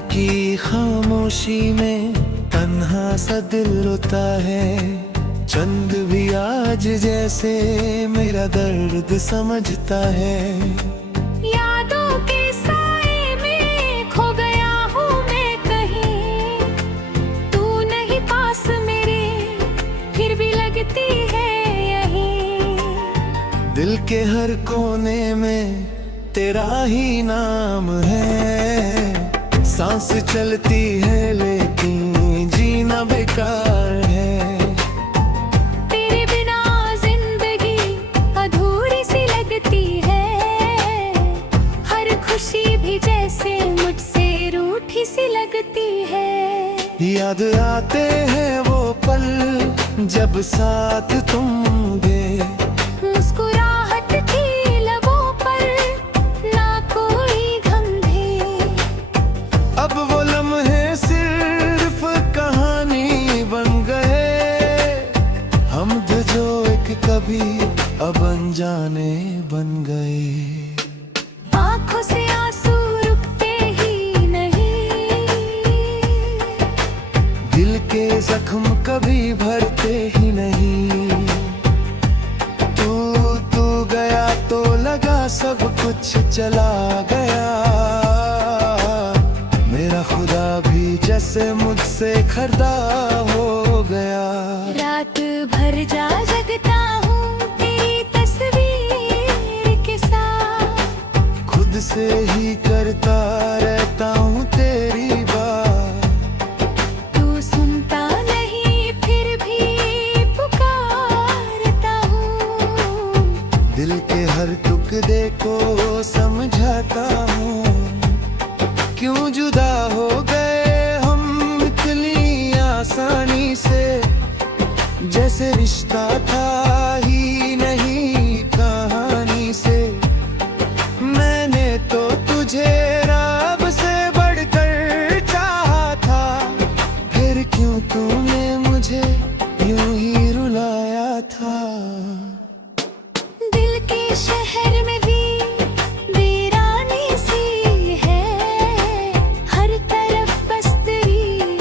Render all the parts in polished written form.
की खामोशी में तन्हा सा दिल रोता है। चंद भी आज जैसे मेरा दर्द समझता है। यादों के साए में खो गया हूँ मैं कहीं, तू नहीं पास मेरे फिर भी लगती है यहीं। दिल के हर कोने में तेरा ही नाम है। सांस चलती है लेकिन जीना बेकार है। तेरे बिना जिंदगी अधूरी सी लगती है। हर खुशी भी जैसे मुझसे रूठी सी लगती है। याद आते हैं वो पल जब साथ तुम थे। मुस्कुराहट थी लबों पर, ना कोई गम थे। अब वो लम्हे सिर्फ कहानी बन गए। हम थे जो एक कभी अब अनजाने बन गए। आँखों से आंसू रुकते ही नहीं, दिल के जख्म कभी भरते ही नहीं। तू गया तो लगा सब कुछ चला गया। मेरा खुदा भी जैसे मुझसे खर्दा हो गया। रात भर जा जगता हूँ तेरी तस्वीर के साथ। खुद से ही करता रहता हूँ तेरी बात। तू सुनता नहीं फिर भी पुकारता हूँ। दिल के हर टुकड़े को समझाता हूँ। क्यों जुदा हो गए हम इतनी आसानी से, जैसे रिश्ता था ही नहीं कहानी से। मैंने तो तुझे रब से बढ़कर चाहा था, फिर क्यों तूने मुझे यूं ही रुलाया था। दिल के शहर में भी वीरानी सी है। हर तरफ बस तेरी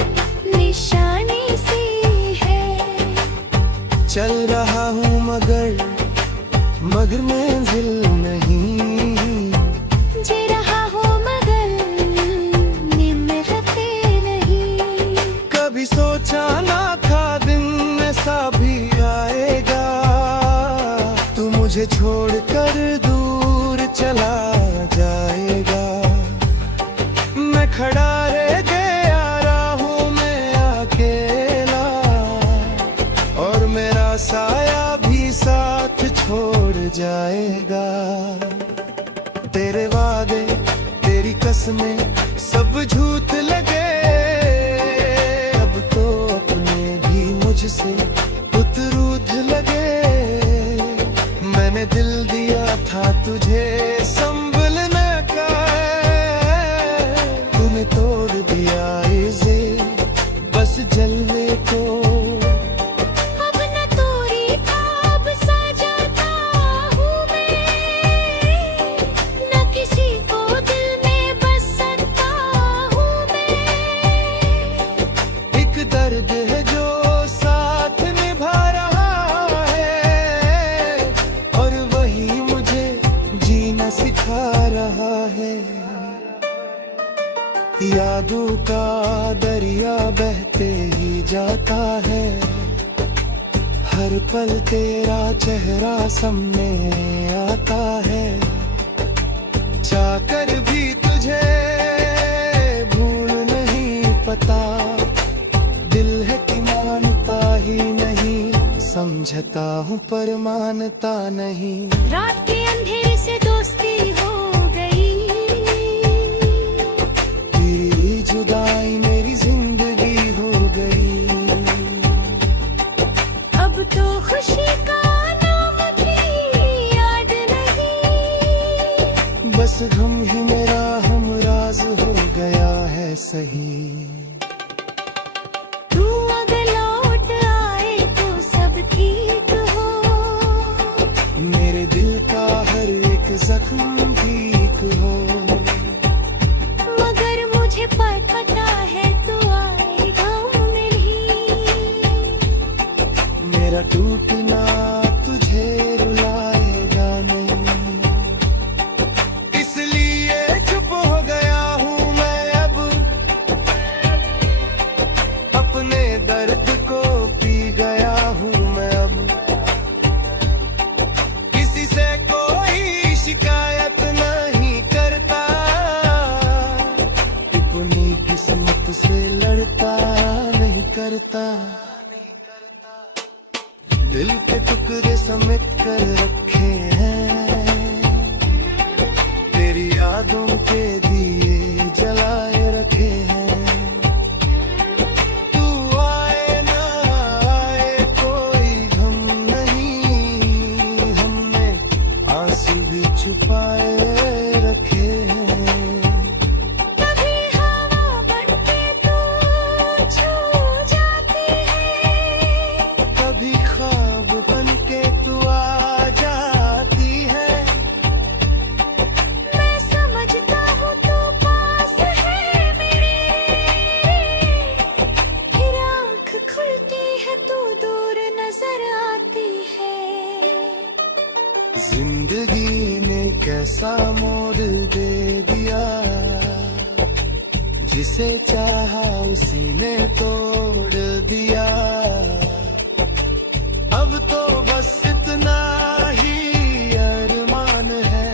निशानी सी है। चल रहा हूँ मगर मंजिल नहीं। जी रहा हूँ मगर निमरते नहीं। कभी सोचा ना था दिन ऐसा भी आएगा। तू मुझे छोड़कर दूर चला जाएगा। मैं खड़ा रह गया राहों में अकेला, और मेरा साया भी साथ छोड़ जाएगा। तेरे वादे तेरी कसमें सब झूठ लगे। अब तो अपने भी मुझसे उतरूठ लगे। मैंने दिल दिया था तुझे संभलने का, तूने तोड़ दिया इसे बस जलवे को। अब न तोरी ख्वाब सजाता हूँ मैं, न किसी को दिल में बस सकता हूँ मैं। एक दर्द है जो साथ निभा रहा है, और वही मुझे जीना सिखा रहा है। यादों का दरिया बहते ही जाता है। हर पल तेरा चेहरा सामने आता है। चाहकर भी तुझे भूल नहीं पता। दिल है कि मानता ही नहीं, समझता हूँ पर मानता नहीं। रात के अंधेरे से दोस्ती हो गई। तेरी जुदाई मेरी जिंदगी हो गई। अब तो खुशी का नाम भी याद नहीं। बस गम ही मेरा हमराज हो गया है सही। तू अगर लौट आए तो सब ठीक हो। मेरे दिल का हर एक जख्म ठीक हो। मगर मुझे पता मेरा टूटना तुझे रुलाएगा नहीं, इसलिए चुप हो गया हूँ मैं अब, अपने दर्द को पी गया हूँ मैं अब। किसी से कोई शिकायत नहीं करता, अपनी किस्मत से लड़ता नहीं करता। दिल के टुकड़े समेट कर रखे हैं, तेरी यादों के दिए जलाए रखे हैं। तू आए ना आए कोई गम नहीं, हमने आंसू भी छुपाए रखे हैं। कभी हवा बनके तू छू जाती है, कभी ख्वाब बनके तू आ जाती है। मैं समझता हूँ तू पास है मेरे, फिर आँख खुलती है तू दूर नजर आती है। जिंदगी ने कैसा मोड़ दे दिया, जिसे चाहा उसी ने तोड़ दिया। अब तो बस इतना ही अरमान है,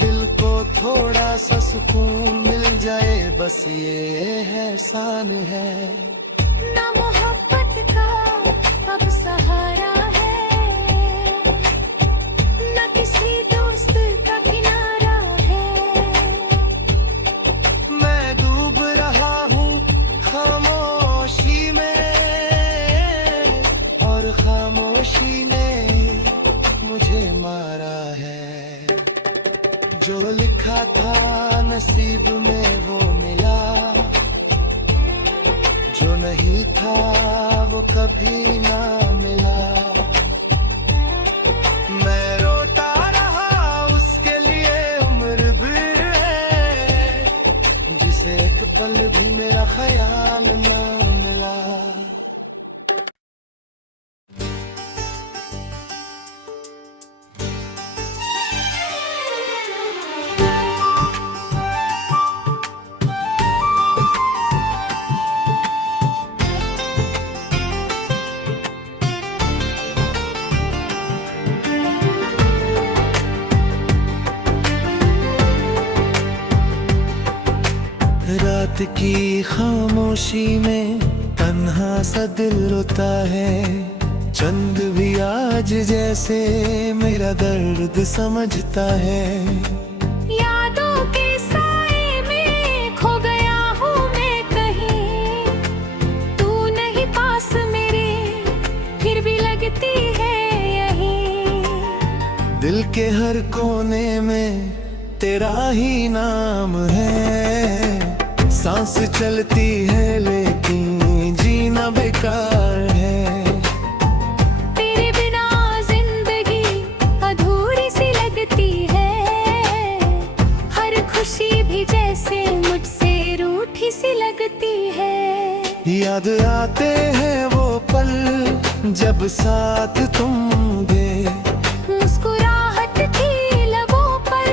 दिल को थोड़ा सा सुकून मिल जाए, बस ये एहसान है। ना मोहब्बत का अब सहारा है, ना किसी दोस्त का किनारा है। मैं डूब रहा हूँ खामोशी में, और खामोशी ने मुझे मारा है। जो लिखा था नसीब में वो मिला, जो नहीं था वो कभी ना मिला। मैं रोता रहा उसके लिए उम्र भर है, जिसे एक पल भी मेरा ख्याल ना मिला। रात की खामोशी में तन्हा सा दिल रोता है, चंद भी आज जैसे मेरा दर्द समझता है। यादों के साए में खो गया हूँ मैं कहीं, तू नहीं पास मेरे फिर भी लगती है यहीं। दिल के हर कोने में तेरा ही नाम है, सांस चलती है लेकिन जीना बेकार है। तेरे बिना जिंदगी अधूरी सी लगती है, हर खुशी भी जैसे मुझसे रूठी सी लगती है। याद आते हैं वो पल जब साथ तुम थे, मुस्कुराहट थी लबों पर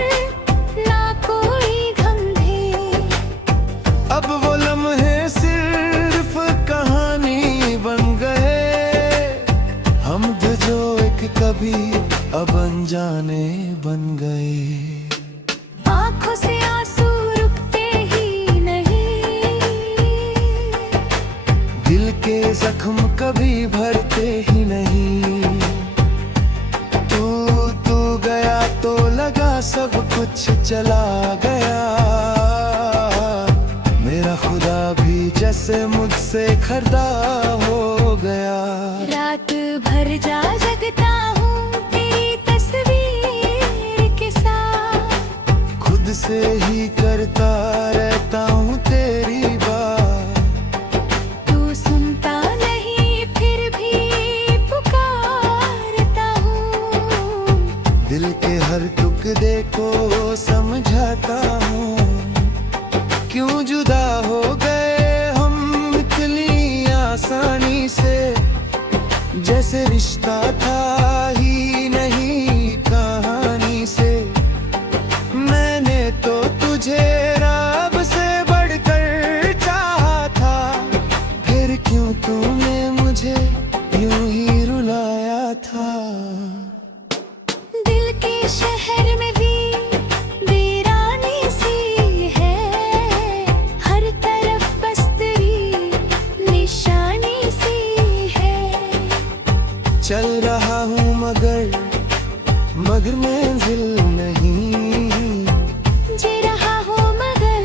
ना कोई गम थे। अब वो लम्हे सिर्फ कहानी बन गए, हम जो एक कभी अब अनजाने बन गए। आँखों से आंसू रुकते ही नहीं, दिल के जख्म कभी भरते ही नहीं। तू गया तो लगा सब कुछ चला गया, मेरा खुदा भी जैसे मुझसे खर्दा हो गया। रात भर जा जगता हूँ तेरी तस्वीर के साथ, खुद से ही करता रहता हूँ तेरी बात। तू सुनता नहीं फिर भी पुकारता हूँ, दिल के हर टुकड़े को समझाता हूँ। क्यों जुदा हो गए हम इतनी आसानी से, जैसे रिश्ता था ही नहीं कहानी से। मैंने तो तुझे रब से बढ़कर चाहा था, फिर क्यों तूने मुझे यूं ही रुलाया था। दिल के शहर में भी वीरानी सी है, हर तरफ बस तेरी निशानी सी है। चल रहा हूँ मगर मंजिल नहीं, जी रहा हूँ मगर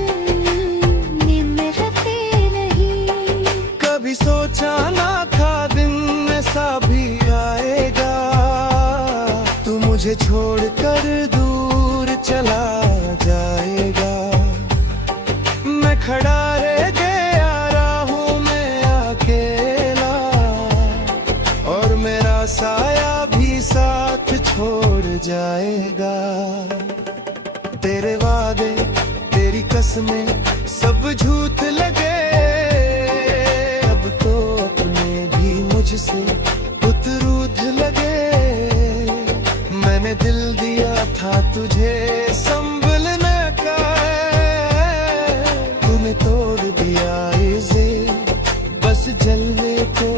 निमरते नहीं। कभी सोचा ना था दिन ऐसा भी आएगा, तू मुझे छोड़कर दूर चला जाएगा। मैं खड़ा रह गया राहों में अकेला, और मेरा साया भी साथ छोड़ जाएगा। तेरे वादे तेरी कसमें सब झूठ लगे, अब तो अपने भी मुझसे उतरूद लगे। मैंने दिल दिया था तुझे संभलने का, तूने तोड़ दिया इसे बस जलवे को।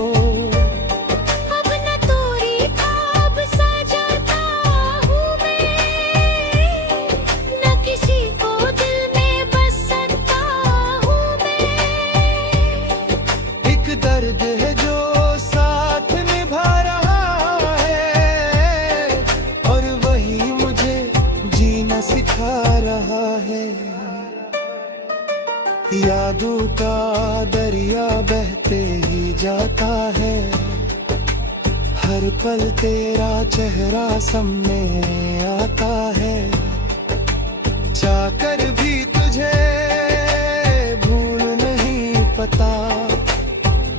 अब न तोरी ख्वाब सजाता हूँ मैं, न किसी को दिल में बस सकता हूँ मैं। एक दर्द है जो साथ निभा रहा है, और वही मुझे जीना सिखा रहा है। यादों का दरिया बहते ही जाता है, हर पल तेरा चेहरा सामने आता है। चाहकर भी तुझे भूल नहीं पता,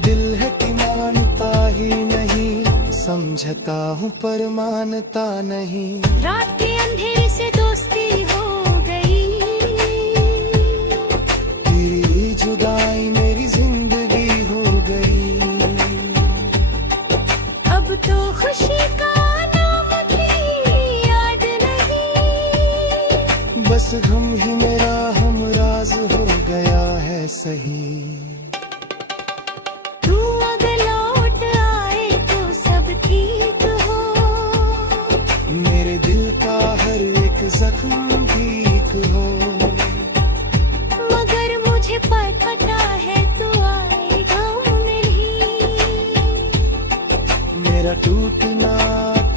दिल है कि मानता ही नहीं, समझता हूँ पर मानता नहीं। रात के अंधेरे से दोस्ती हो गई, तेरी जुदाई मेरी जिंदगी हो गई। अब तो खुशी का नाम भी याद नहीं। बस गम ही मेरा हमराज हो गया है सही। तू अगर लौट आए तो सब ठीक हो, मेरे दिल का हर एक जख्म ठीक हो। मगर मुझे पता है तू आएगा नहीं। मेरा टूटना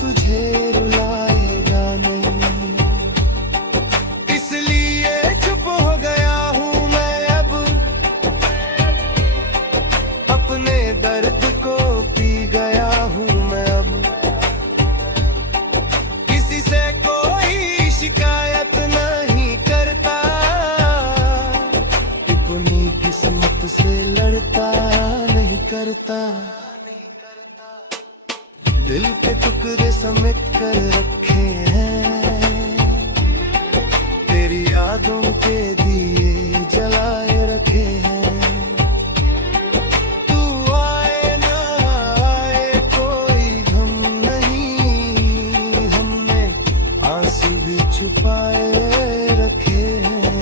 तुझे रुलाएगा नहीं, इसलिए चुप हो गया हूँ मैं अब, अपने दर्द को पी गया हूँ मैं अब। किसी से कोई शिकायत नहीं करता, अपनी किस्मत से लड़ता नहीं करता। दिल के टुकड़े समेट कर रखे हैं, तेरी यादों के दिए जलाए रखे हैं। तू आए ना आए कोई गम नहीं, हमने आंसू भी छुपाए रखे हैं।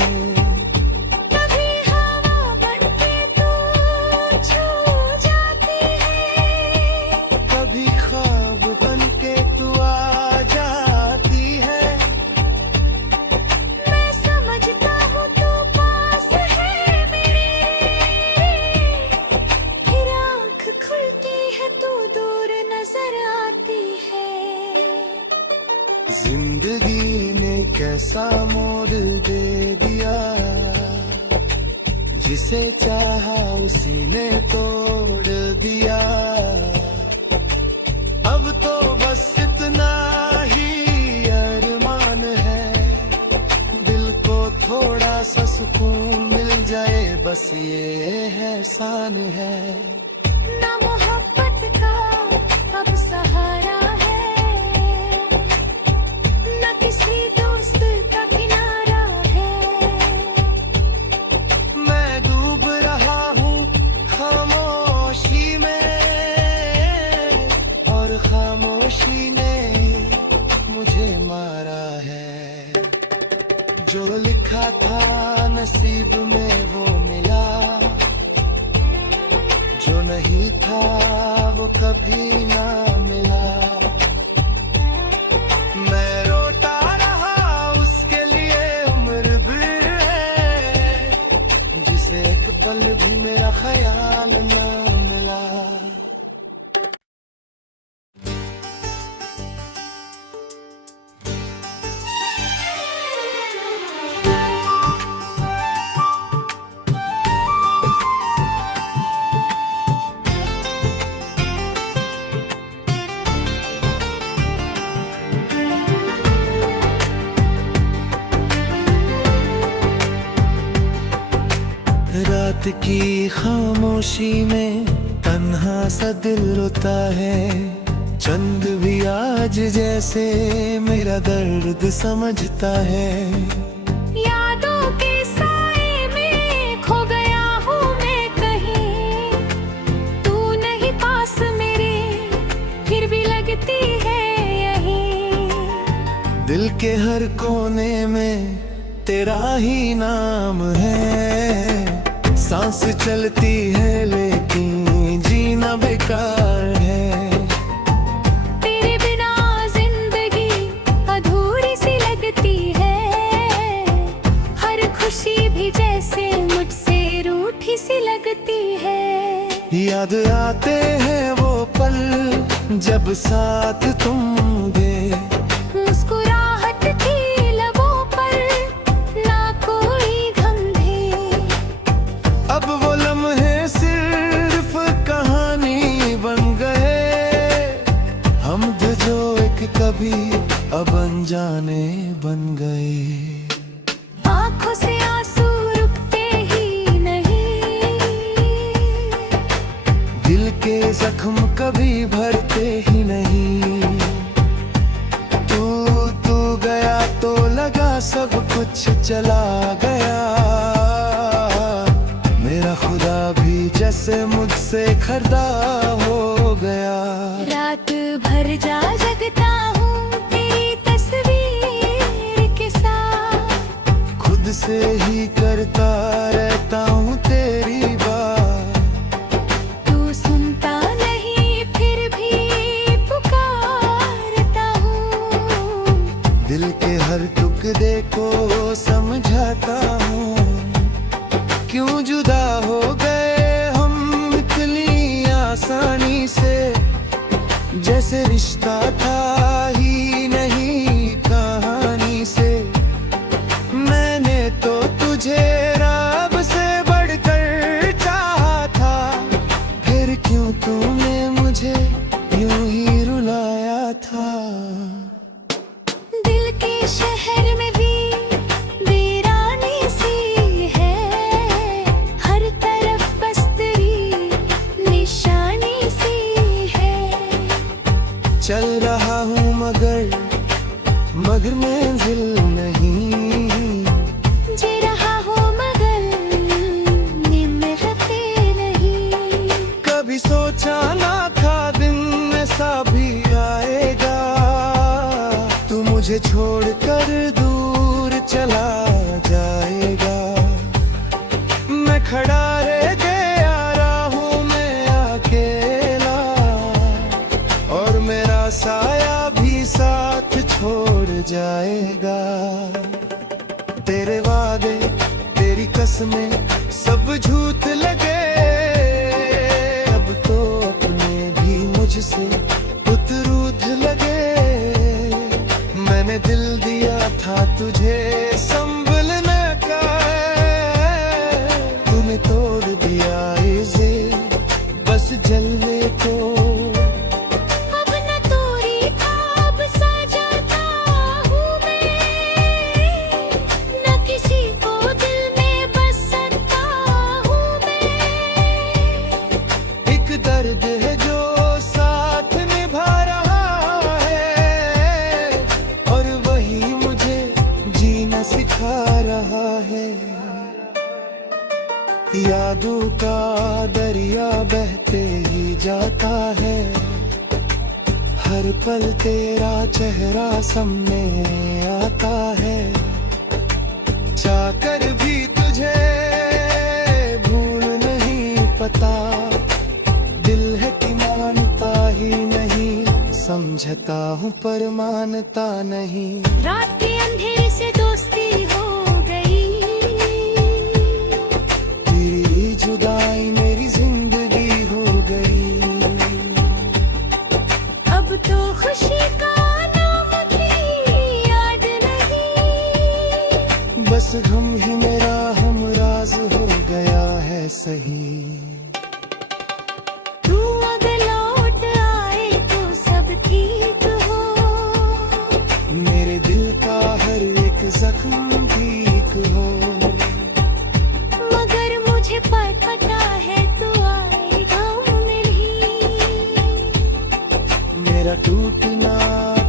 कभी हवा बनके तू छू जाती है, कभी ख्वाब बनके तू आ जाती है। मैं समझता हूँ तू पास है मेरे, फिर आँख खुलती है तू दूर नजर आती है। जिंदगी ने कैसा मोड़ दे दिया, जिसे चाहा उसी ने तोड़ दिया। अब तो बस इतना ही अरमान है, दिल को थोड़ा सा सुकून मिल जाए, बस ये एहसान है। ना मोहब्बत का अब सहारा है, न किसी दोस्त का किनारा है। मैं डूब रहा हूँ खामोशी में, खामोशी ने मुझे मारा है। जो लिखा था नसीब में वो मिला, जो नहीं था वो कभी ना मिला। मैं रोता रहा उसके लिए उम्र भर है, जिसे एक पल भी मेरा ख्याल ना मिला। रात की खामोशी में तन्हा सा दिल रोता है। चंद भी आज जैसे मेरा दर्द समझता है। यादों के साए में खो गया हूँ मैं कहीं, तू नहीं पास मेरे फिर भी लगती है यहीं। दिल के हर कोने में तेरा ही नाम है। सांस चलती है लेकिन जीना बेकार है। तेरे बिना जिंदगी अधूरी सी लगती है। हर खुशी भी जैसे मुझसे रूठी सी लगती है। याद आते हैं वो पल जब साथ तुम थे। मुस्कुराहट थी लबों पर, ना कोई गम थे। अब वो लम्हे सिर्फ कहानी बन गए। हम थे जो एक कभी अब अनजाने बन गए। आँखों से आंसू रुकते ही नहीं, दिल के जख्म कभी भरते ही नहीं। तू गया तो लगा सब कुछ चला गया। मेरा खुदा भी जैसे मुझसे खर्दा हो गया। रात भर जा जगता हूँ तेरी तस्वीर के साथ। खुद से ही करता रहता हूँ तेरी बात। तू सुनता नहीं फिर भी पुकारता हूँ। दिल के हर टुकड़े को समझाता हूँ। क्यों जुदा हो गए हम इतनी आसानी से, जैसे रिश्ता था ही नहीं कहानी से। मैंने तो तुझे रब से बढ़कर चाहा था, फिर क्यों तूने मुझे यूं ही रुलाया था। दिल के शहर में भी वीरानी सी है। हर तरफ बस तेरी निशानी सी है। चल रहा हूँ मगर मंजिल नहीं। जी रहा हूँ मगर निमरते नहीं। कभी सोचा ना था दिन ऐसा भी आएगा। तू मुझे छोड़कर दूर चला जाएगा। मैं खड़ा रह गया राहों में अकेला, और मेरा साया भी साथ छोड़ जाएगा। तेरे वादे तेरी कसमें सब झूठ लगे। अब तो अपने भी मुझसे उतरूद लगे। मैंने दिल दिया था तुझे संभलने का, तूने तोड़ दिया इसे बस जलने को। अब न तोरी ख्वाब सजाता हूँ मैं, न किसी को दिल में बस सकता हूँ मैं। एक दर्द है जो साथ निभा रहा है, और वही मुझे जीना सिखा रहा है। यादों का दरिया बहते ही जाता है। हर पल तेरा चेहरा सामने आता है, चाहकर भी तुझे भूल नहीं पता। दिल है कि मानता ही नहीं, समझता हूँ पर मानता नहीं। रात के अंधेरे से दोस्ती हो गई, तेरी जुदाई मेरी जिंदगी हो गई। अब तो खुशी का नाम भी याद नहीं। बस गम ही मेरा हमराज हो गया है सही। तू अगर लौट आए तो सब ठीक हो, मेरे दिल का हर एक जख्म ठीक हो। मगर मुझे पता है तू आएगा नहीं। मेरा टूटना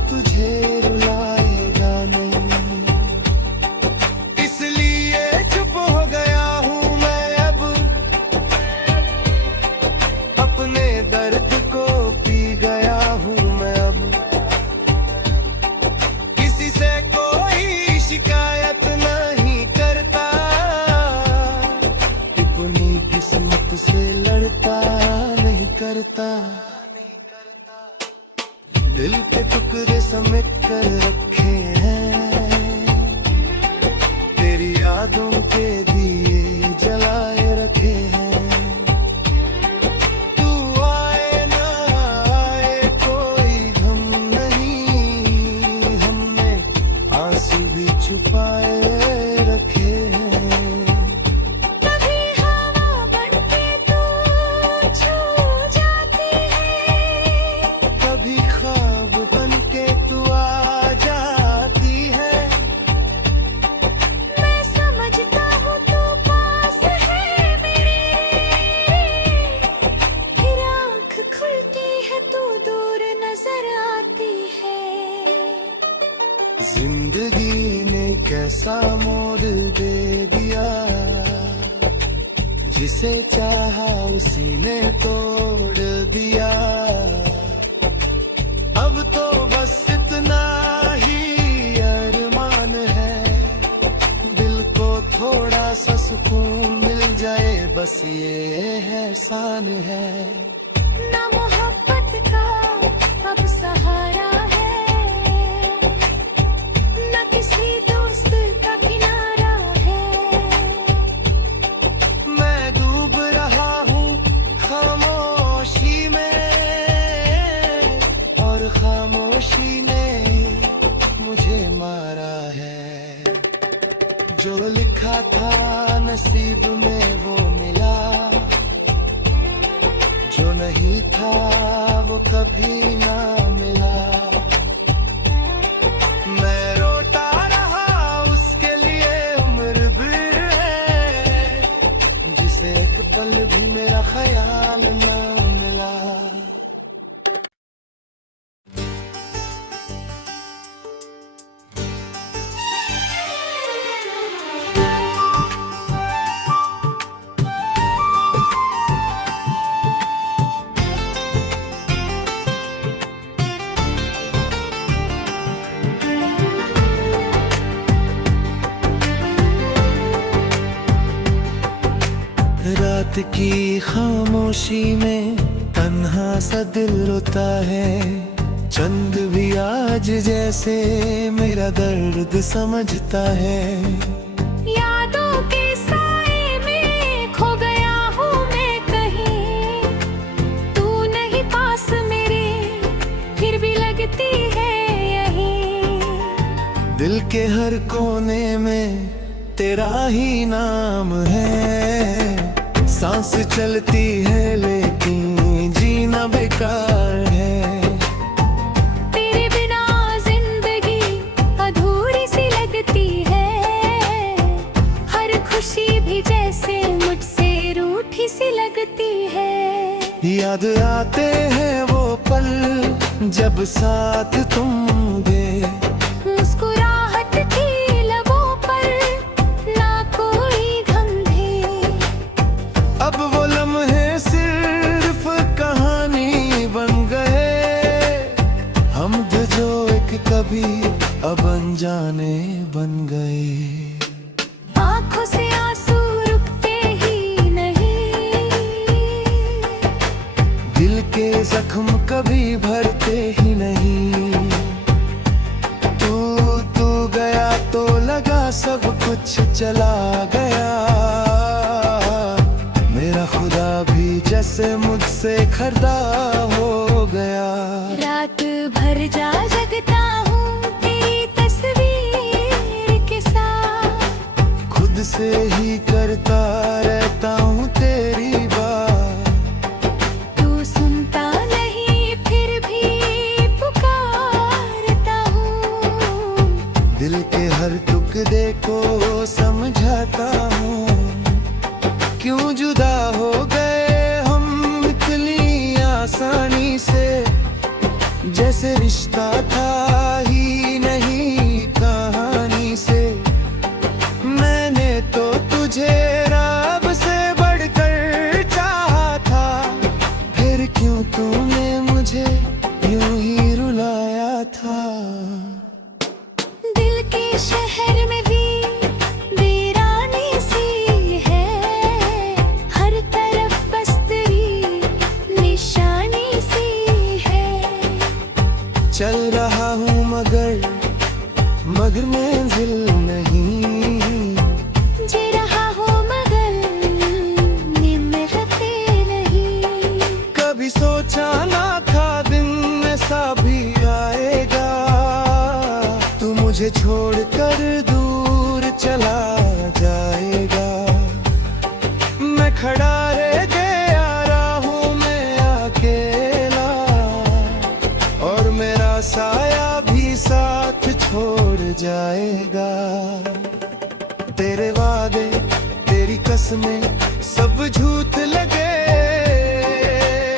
तुझे रुलाएगा नहीं, इसलिए चुप हो गया हूँ मैं अब। अपने दर्द को पी गया हूँ मैं अब। किसी से कोई शिकायत नहीं करता, अपनी किस्मत से लड़ता नहीं करता। दिल के टुकड़े समेट कर रखे हैं, तेरी यादों के दिए जलाए रखे हैं। तू आए ना आए कोई गम नहीं, हमने आंसू भी छुपाए रखे हैं। कभी हवा बनके तू छू जाती है, कभी ख्वाब बनके तू आ जाती है। मैं समझता हूँ तू पास है मेरे। फिर आँख खुलती है तू दूर नजर आती है। जिंदगी ने कैसा मोड़ दे दिया, जिसे चाहा उसी ने तोड़ दिया। अब तो बस इतना ही अरमान है, दिल को थोड़ा सा सुकून मिल जाए, बस ये एहसान है। ना मोहब्बत का अब सहारा है, ना किसी दोस्त का किनारा है। मैं डूब रहा हूँ खामोशी में, और खामोशी ने मुझे मारा है। जो लिखा था नसीब में वो मिला, जो नहीं था वो कभी ना मिला। मैं रोता रहा उसके लिए उम्र भर है, जिसे एक पल भी मेरा ख्याल ना मिला। रात की खामोशी में तन्हा सा दिल रोता है, चंद भी आज जैसे मेरा दर्द समझता है। यादों के साए में खो गया हूँ मैं कहीं, तू नहीं पास मेरे फिर भी लगती है यही। दिल के हर कोने में तेरा ही नाम है, सांस चलती है लेकिन जीना बेकार है। तेरे बिना जिंदगी अधूरी सी लगती है, हर खुशी भी जैसे मुझसे रूठी सी लगती है। याद आते हैं वो पल जब साथ तुम थे, मुस्कुराहट थी लबों पर ना कोई गम थे। अब वो लम्हे सिर्फ कहानी बन गए, अनजाने बन गए। आंखों से आंसू रुकते ही नहीं, दिल के जख्म कभी भरते ही नहीं। तू गया तो लगा सब कुछ चला गया। मेरा खुदा भी जैसे मुझसे खर्दा हो गया। रात भर जा जगता हूँ तेरी तस्वीर के साथ, खुद से ही करता रहता हूँ तेरी बात। तू सुनता नहीं फिर भी पुकारता हूँ, दिल के हर टुकड़े को समझाता हूँ। क्यों जुदा हो गए हम इतनी आसानी से, जैसे रिश्ता था ही नहीं कहानी से। मैंने तो तुझे रब से बढ़कर चाहा था, फिर क्यों तूने मुझे यूं ही रुलाया था। दिल के शहर में भी वीरानी सी है, हर तरफ बस तेरी निशानी सी है। चल रहा हूँ मगर मंजिल नहीं, जी रहा हूँ मगर निमरते नहीं। कभी सोचा ना था दिन ऐसा भी आएगा, तू मुझे छोड़कर दूर चला जाएगा। मैं खड़ा रह गया राहों में अकेला, और मेरा साया भी साथ छोड़ जाएगा। तेरे वादे तेरी कसमें सब झूठ लगे,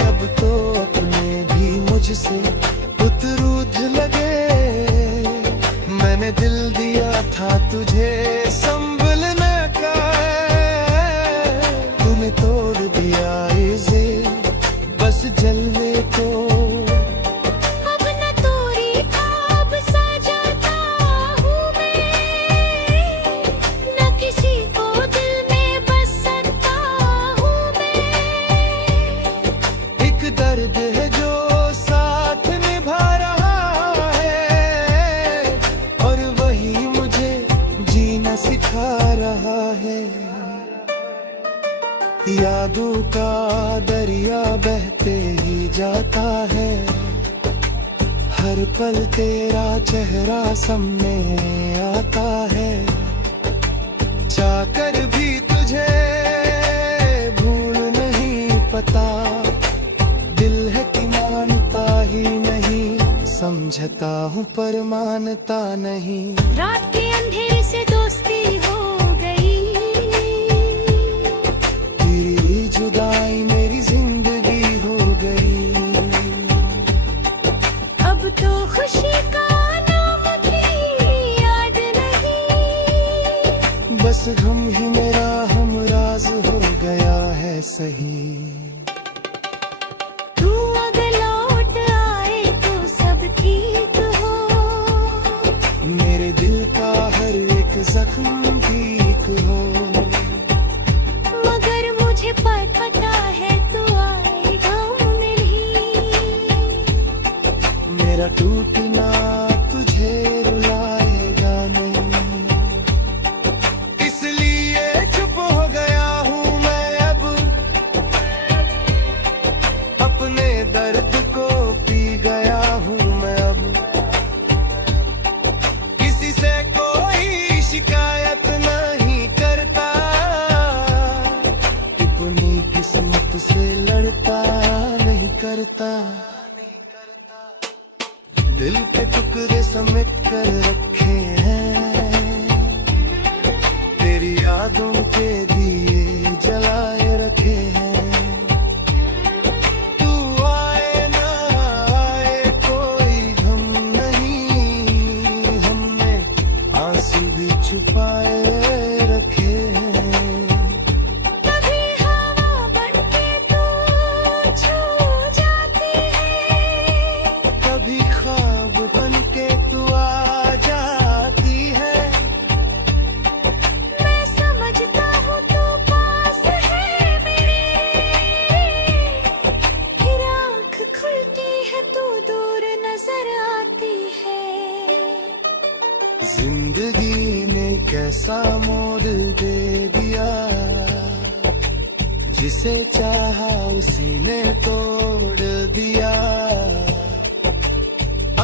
अब तो अपने भी मुझसे उतरूद लगे। मैंने दिल दिया था तुझे संभलने का, तूने तोड़ दिया इसे बस जलवे को। अब न तोरी ख्वाब सजाता हूँ मैं, न किसी को दिल में बस सकता हूँ मैं। एक दर्द है जो साथ निभा रहा है, और वही मुझे जीना सिखा रहा है। यादों का दरिया बहते ही जाता है, हर पल तेरा चेहरा सामने आता है। चाहकर भी तुझे भूल नहीं पता, दिल है कि मानता ही नहीं, समझता हूँ पर मानता नहीं। रात के अंधेरे से दोस्ती हो गई, तेरी जुदाई मेरी जिंदगी हो गई। अब तो खुशी का नाम भी याद नहीं, बस गम ही मेरा हमराज हो गया है सही। तू अगर लौट आए तो सब ठीक हो, मेरे दिल का हर एक जख्म ठीक हो। मगर मुझे पता है तू आएगा नहीं, मेरा टूटना तुझे रुलाएगा नहीं। इसलिए चुप हो गया हूँ मैं अब, अपने दर्द को पी गया हूँ मैं अब। किसी से कोई शिकायत नहीं करता, अपनी किस्मत से लड़ता नहीं करता। दिल के टुकड़े समेट कर रखे हैं, तेरी यादों के दिए जलाए रखे हैं। तू आए ना आए कोई गम नहीं, हमने आंसू भी छुपाए रखे हैं। कभी हवा बनके तू छू जाती है, कभी ख्वाब बनके तू आ जाती जिंदगी ने कैसा मोड़ दे दिया, जिसे चाहा उसी ने तोड़ दिया।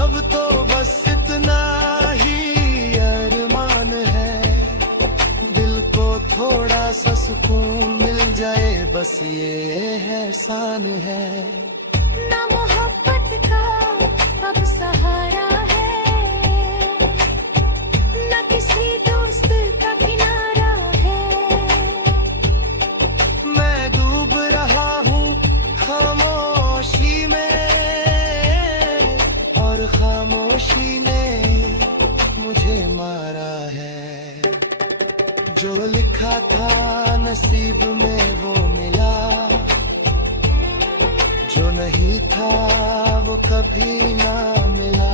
अब तो बस इतना ही अरमान है, दिल को थोड़ा सा सुकून मिल जाए, बस ये एहसान है। ना मोहब्बत का अब सहारा है, ना किसी दोस्त का किनारा है। मैं डूब रहा हूँ खामोशी में, और खामोशी ने मुझे मारा है। जो लिखा था नसीब में वो मिला, जो नहीं था वो कभी ना मिला।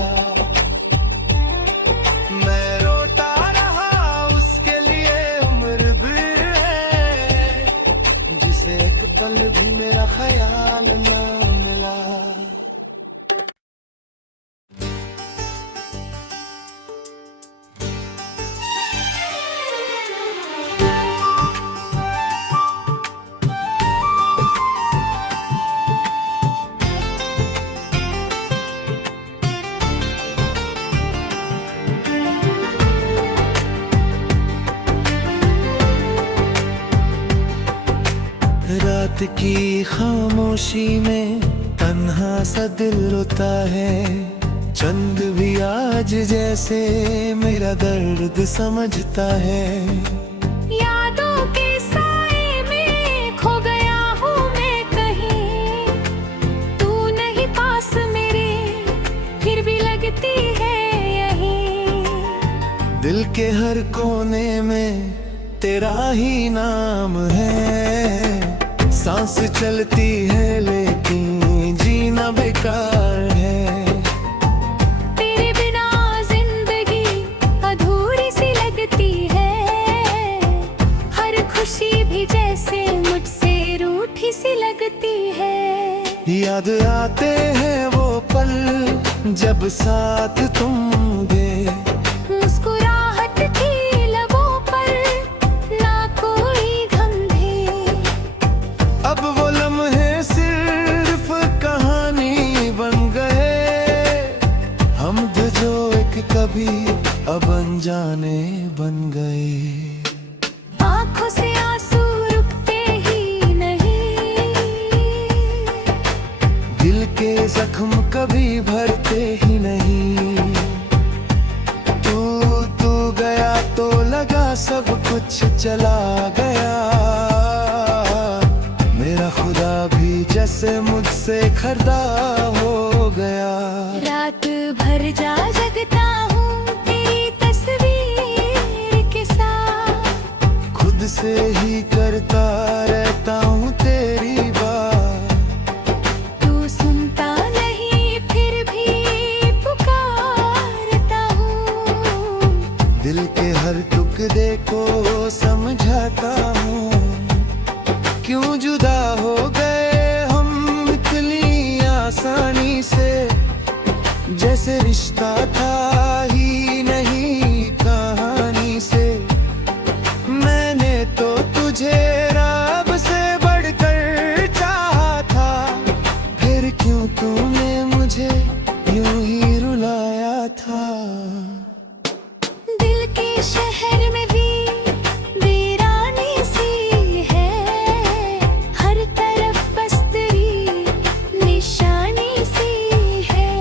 मैं रोता रहा उसके लिए उम्र भर है, जिसे एक पल भी मेरा ख्याल ना मिला। रात की खामोशी में तन्हा सा दिल रोता है, चंद भी आज जैसे मेरा दर्द समझता है। यादों के साए में खो गया हूँ मैं कहीं, तू नहीं पास मेरे फिर भी लगती है यहीं। दिल के हर कोने में तेरा ही नाम है, सांस चलती है लेकिन जीना बेकार है। तेरे बिना जिंदगी अधूरी सी लगती है, हर खुशी भी जैसे मुझसे रूठी सी लगती है। याद आते हैं वो पल जब साथ तुम थे, मुस्कुराहट थी लबों पर ना कोई गम थे। अब वो लम्हे सिर्फ कहानी बन गए, हम थे जो एक कभी अब अनजाने बन गए। आँखों से आंसू रुकते ही नहीं, दिल के जख्म कभी भरते ही नहीं। तू गया तो लगा सब कुछ चला गया, मेरा खुदा भी जैसे मुझसे खर्दा हो गया। रात भर जा जगता हूँ तेरी तस्वीर के साथ, खुद से ही करता रहता हूँ तेरी बात। तू सुनता नहीं फिर भी पुकारता हूँ, दिल के हर टुकड़े को समझाता हूँ। क्यों जुदा हो गए हम इतनी आसानी से, जैसे रिश्ता था ही नहीं कहानी से। मैंने तो तुझे रब से बढ़कर चाहा था, फिर क्यों तूने मुझे यूं ही रुलाया था। दिल के शहर में भी वीरानी सी है, हर तरफ बस तेरी निशानी सी है।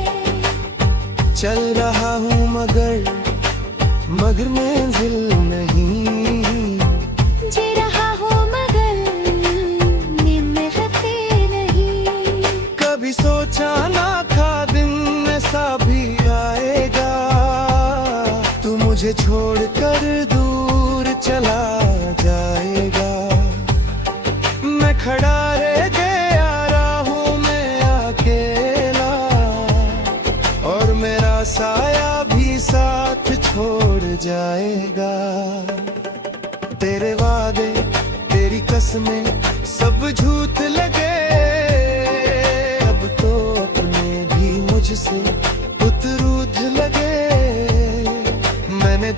चल रहा हूँ मगर मंजिल नहीं, जी रहा हूँ मगर निमरते नहीं। कभी सोचा ना था दिन ऐसा भी आएगा, तू मुझे छोड़कर दूर चला जाएगा। मैं खड़ा रह गया राहों में अकेला, और मेरा साया भी साथ छोड़ जाएगा। तेरे वादे तेरी कसमें सब झूठ लगे, अब तो अपने भी मुझसे उतरूद लगे। मैंने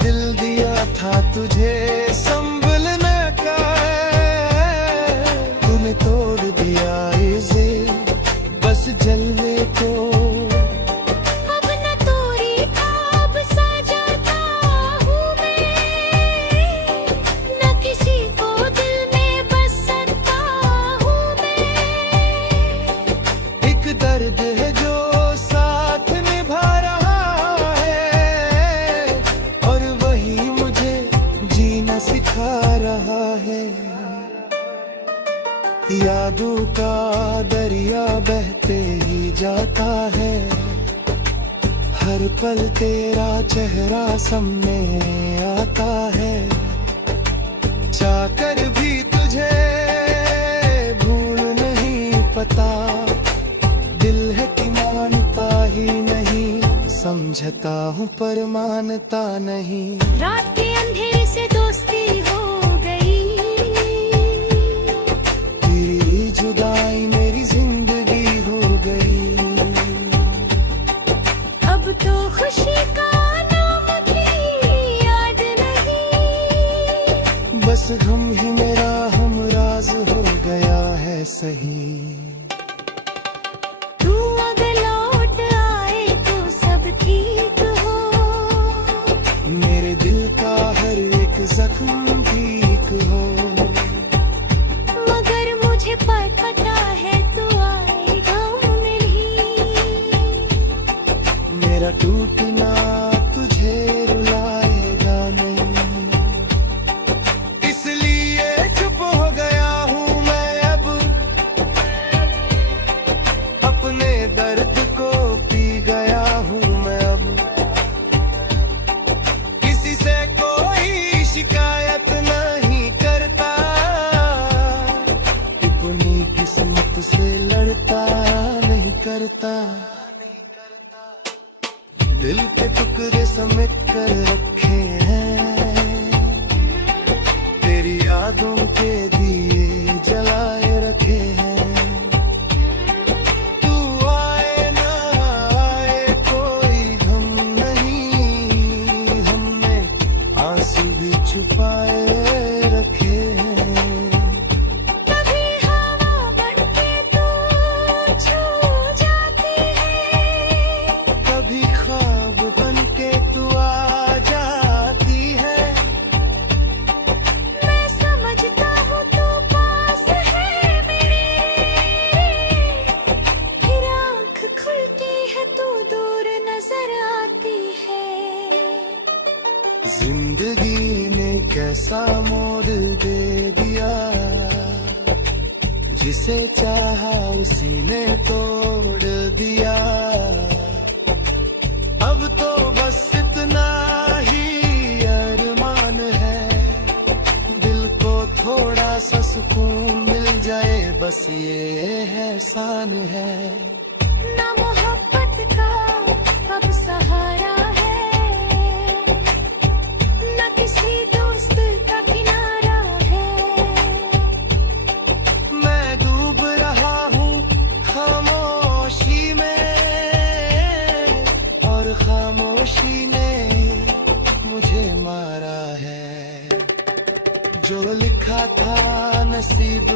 था तुझे संभलने का, तूने तोड़ दिया इसे बस जलवे को। अब न तोरी अब सजाता हूँ मैं, न किसी को दिल में बस सकता हूँ मैं। एक दर्द है जो साथ निभा रहा है, और वही मुझे जीना सिखा रहा है। यादों का दरिया बहते ही जाता है, हर पल तेरा चेहरा सामने आता है। चाहकर भी तुझे भूल नहीं पता, दिल है कि मानता ही नहीं, समझता हूँ पर मानता नहीं। रात के अंधेरे से दोस्ती हो गई, तेरी जुदाई मेरी जिंदगी हो गई। अब तो खुशी का नाम भी याद नहीं, बस गम ही मेरा हमराज हो गया है सही। तू अगर लौट आए तो सब ठीक हो, मेरे दिल का हर एक जख्म ठीक हो। मगर मुझे पता है तू आएगा नहीं। मेरा टूटना तुझे रुलाएगा नहीं, इसलिए चुप हो गया हूँ मैं अब, अपने दर्द को पी गया हूँ मैं अब। किसी से कोई शिकायत नहीं करता, अपनी किस्मत से लड़ता नहीं करता। दिल के टुकड़े समेट कर रखे हैं, तेरी यादों के दिए जलाए रखे हैं। तू आए ना आए कोई गम नहीं, हमने आंसू भी छुपाए रखे हैं। कभी हवा बनके तू छू जाती है, कभी ख्वाब बनके तू आ जाती है। मैं समझता हूँ तू पास है मेरे, फिर आँख खुलती है तू दूर नजर आती है। जिंदगी ने कैसा मोड़ दे दिया, जिसे चाहा उसी ने तोड़ दिया। अब तो बस इतना ही अरमान है, दिल को थोड़ा सा सुकून मिल जाए बस ये एहसान है। ना मोहब्बत का अब सहारा है, ना किसी दोस्त का किनारा है। मैं डूब रहा हूँ खामोशी में, और खामोशी ने मुझे मारा है। जो लिखा था नसीब